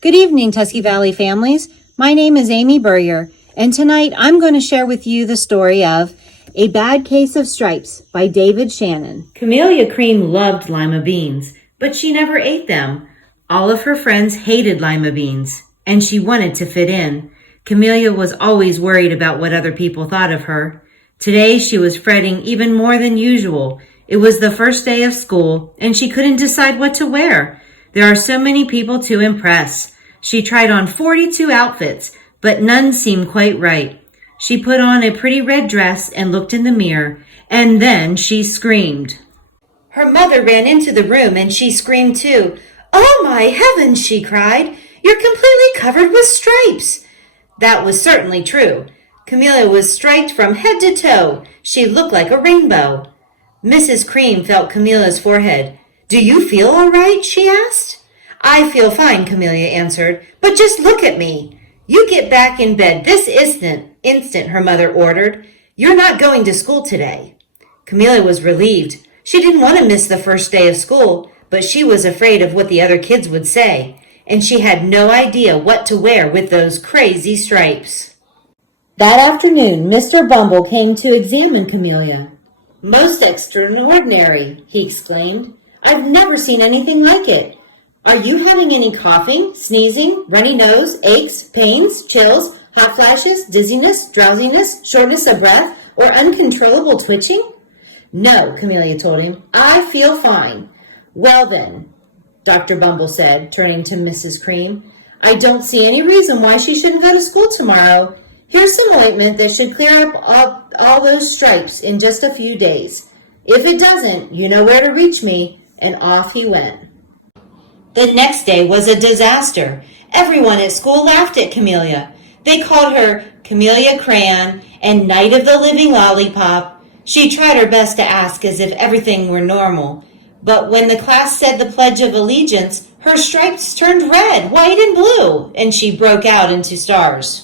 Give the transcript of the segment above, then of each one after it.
Good evening, Tusky Valley families. My name is Amy Burrier, and tonight I'm going to share with you the story of A Bad Case of Stripes by David Shannon. Camellia Cream loved lima beans, but she never ate them. All of her friends hated lima beans, and she wanted to fit in. Camellia was always worried about what other people thought of her. Today she was fretting even more than usual. It was the first day of school, and she couldn't decide what to wear. There are so many people to impress. She tried on 42 outfits, but none seemed quite right. She put on a pretty red dress and looked in the mirror, and then she screamed. Her mother ran into the room and she screamed too. "Oh my heavens," she cried. "You're completely covered with stripes." That was certainly true. Camellia was striped from head to toe. She looked like a rainbow. Mrs. Cream felt Camelia's forehead. "Do you feel all right?" she asked. "I feel fine," Camellia answered, "but just look at me." "You get back in bed this instant," her mother ordered. "You're not going to school today." Camellia was relieved. She didn't want to miss the first day of school, but she was afraid of what the other kids would say, and she had no idea what to wear with those crazy stripes. That afternoon, Mr. Bumble came to examine Camellia. "Most extraordinary," he exclaimed. "I've never seen anything like it. Are you having any coughing, sneezing, runny nose, aches, pains, chills, hot flashes, dizziness, drowsiness, shortness of breath, or uncontrollable twitching?" "No," Camellia told him. "I feel fine." "Well then," Dr. Bumble said, turning to Mrs. Cream, "I don't see any reason why she shouldn't go to school tomorrow. Here's some ointment that should clear up all those stripes in just a few days. If it doesn't, you know where to reach me." And off he went. The next day was a disaster. Everyone at school laughed at Camellia. They called her Camellia Crayon and Night of the Living Lollipop. She tried her best to ask as if everything were normal. But when the class said the Pledge of Allegiance, her stripes turned red, white, and blue, and she broke out into stars.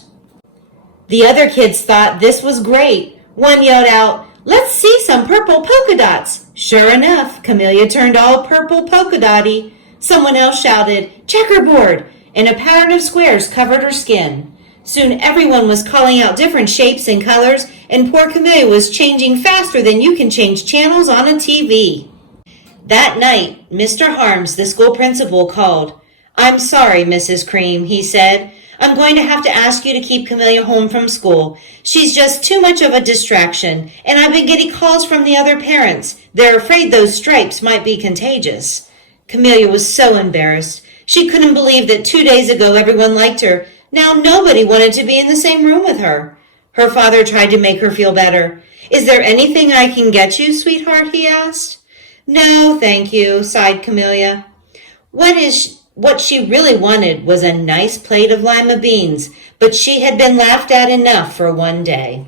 The other kids thought this was great. One yelled out, "Let's see some purple polka dots." Sure enough, Camellia turned all purple polka dotty. Someone else shouted, "Checkerboard," and a pattern of squares covered her skin. Soon everyone was calling out different shapes and colors, and poor Camellia was changing faster than you can change channels on a TV. That night, Mr. Harms, the school principal, called. "I'm sorry, Mrs. Cream," he said. "I'm going to have to ask you to keep Camellia home from school. She's just too much of a distraction, and I've been getting calls from the other parents. They're afraid those stripes might be contagious." Camellia was so embarrassed. She couldn't believe that 2 days ago everyone liked her. Now nobody wanted to be in the same room with her. Her father tried to make her feel better. "Is there anything I can get you, sweetheart?" he asked. "No, thank you," sighed Camellia. What she really wanted was a nice plate of lima beans, but she had been laughed at enough for one day.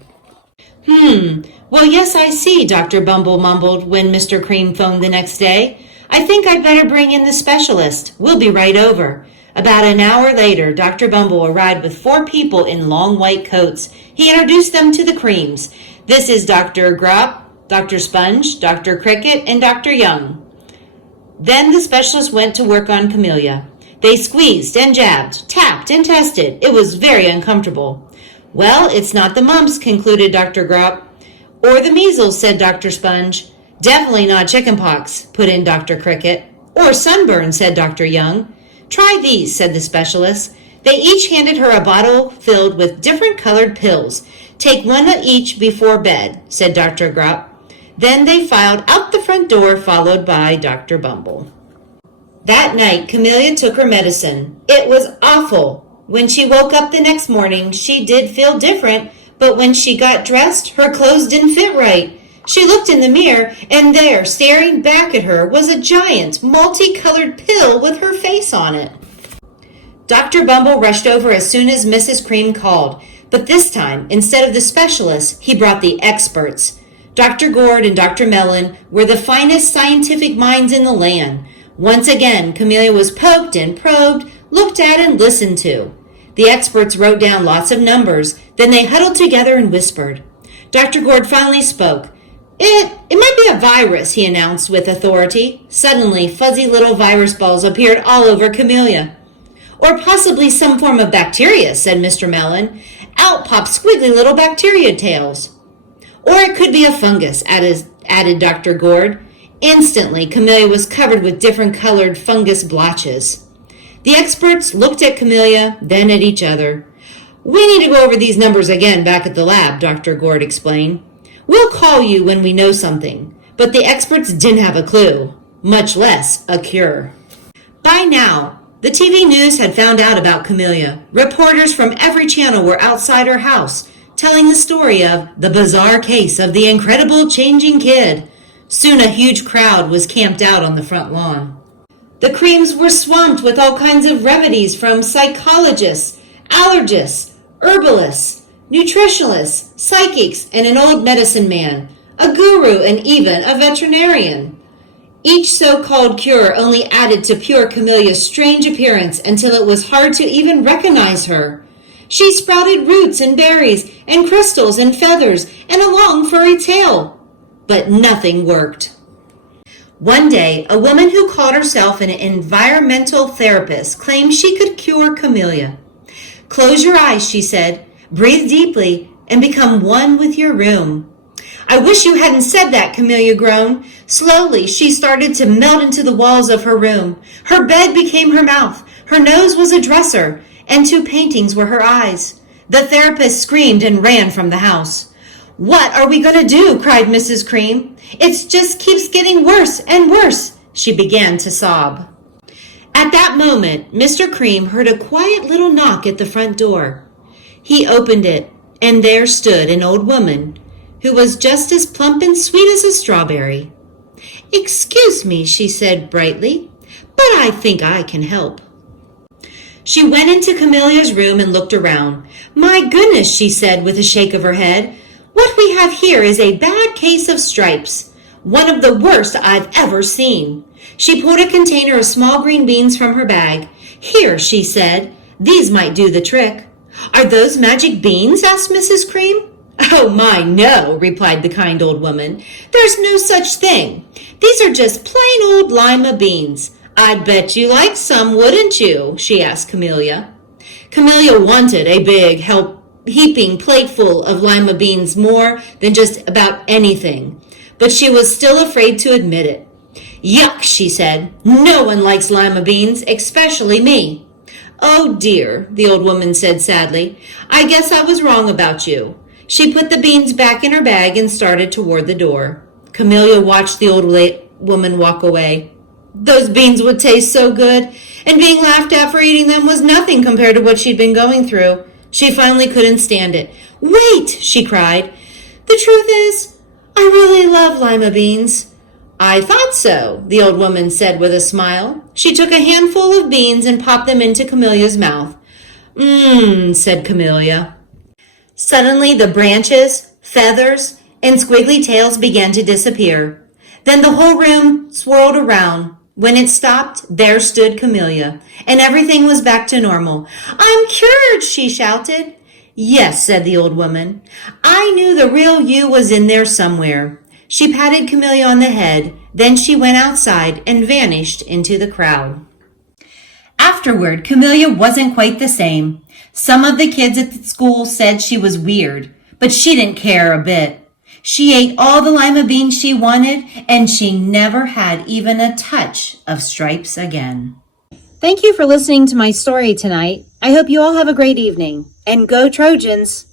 Well, yes, I see," Dr. Bumble mumbled when Mr. Cream phoned the next day. "I think I'd better bring in the specialist. We'll be right over." About an hour later, Dr. Bumble arrived with 4 people in long white coats. He introduced them to the Creams. "This is Dr. Grop, Dr. Sponge, Dr. Cricket, and Dr. Young." Then the specialist went to work on Camellia. They squeezed and jabbed, tapped and tested. It was very uncomfortable. "Well, it's not the mumps," concluded Dr. Grop. "Or the measles," said Dr. Sponge. "Definitely not chickenpox," put in Dr. Cricket. "Or sunburn," said Dr. Young. "Try these," said the specialist. They each handed her a bottle filled with different colored pills. "Take one each before bed," said Dr. Grop. Then they filed out the front door, followed by Dr. Bumble. That night, Camellia took her medicine. It was awful. When she woke up the next morning, she did feel different, but when she got dressed, her clothes didn't fit right. She looked in the mirror, and there, staring back at her, was a giant, multicolored pill with her face on it. Dr. Bumble rushed over as soon as Mrs. Cream called, but this time, instead of the specialists, he brought the experts. Dr. Gord and Dr. Mellon were the finest scientific minds in the land. Once again, Camellia was poked and probed, looked at and listened to. The experts wrote down lots of numbers, then they huddled together and whispered. Dr. Gord finally spoke. It might be a virus," he announced with authority. Suddenly, fuzzy little virus balls appeared all over Camellia. Or possibly some form of bacteria, said Mr. Melon. Out popped squiggly little bacteria tails. Or it could be a fungus, added Dr. Gord. Instantly, Camellia was covered with different colored fungus blotches. The experts looked at Camellia, then at each other. We need to go over these numbers again back at the lab, Dr. Gord explained. We'll call you when we know something. But the experts didn't have a clue, much less a cure. By now, the TV news had found out about Camellia. Reporters from every channel were outside her house, telling the story of the bizarre case of the incredible changing kid. Soon a huge crowd was camped out on the front lawn. The creams were swamped with all kinds of remedies from psychologists, allergists, herbalists, nutritionalists, psychics, and an old medicine man, a guru, and even a veterinarian. Each so-called cure only added to pure Camellia's strange appearance until it was hard to even recognize her. She sprouted roots and berries and crystals and feathers and a long furry tail. But nothing worked. One day, a woman who called herself an environmental therapist claimed she could cure Camellia. Close your eyes, she said, breathe deeply, and become one with your room. I wish you hadn't said that, Camellia groaned. Slowly, she started to melt into the walls of her room. Her bed became her mouth, her nose was a dresser, and 2 paintings were her eyes. The therapist screamed and ran from the house. What are we going to do? Cried Mrs. Cream. It just keeps getting worse and worse. She began to sob. At that moment, Mr. Cream heard a quiet little knock at the front door. He opened it, and there stood an old woman who was just as plump and sweet as a strawberry. Excuse me, she said brightly, but I think I can help. She went into Camellia's room and looked around. My goodness, she said with a shake of her head. What we have here is a bad case of stripes, one of the worst I've ever seen. She pulled a container of small green beans from her bag. Here, she said, these might do the trick. Are those magic beans? Asked Mrs. Cream. Oh my, no, replied the kind old woman. There's no such thing. These are just plain old lima beans. I'd bet you like some, wouldn't you? She asked Camellia. Camellia wanted a big, heaping plateful of lima beans more than just about anything, but she was still afraid to admit it. Yuck, she said. No one likes lima beans, especially me. Oh dear, the old woman said sadly. I guess I was wrong about you. She put the beans back in her bag and started toward the door. Camellia watched the old woman walk away. Those beans would taste so good, and being laughed at for eating them was nothing compared to what she'd been going through. She finally couldn't stand it. Wait, she cried. The truth is, I really love lima beans. I thought so, the old woman said with a smile. She took a handful of beans and popped them into Camellia's mouth. Said Camellia. Suddenly the branches, feathers, and squiggly tails began to disappear. Then the whole room swirled around. When it stopped, there stood Camellia, and everything was back to normal. I'm cured, she shouted. Yes, said the old woman. I knew the real you was in there somewhere. She patted Camellia on the head, then she went outside and vanished into the crowd. Afterward, Camellia wasn't quite the same. Some of the kids at the school said she was weird, but she didn't care a bit. She ate all the lima beans she wanted, and she never had even a touch of stripes again. Thank you for listening to my story tonight. I hope you all have a great evening. And go Trojans!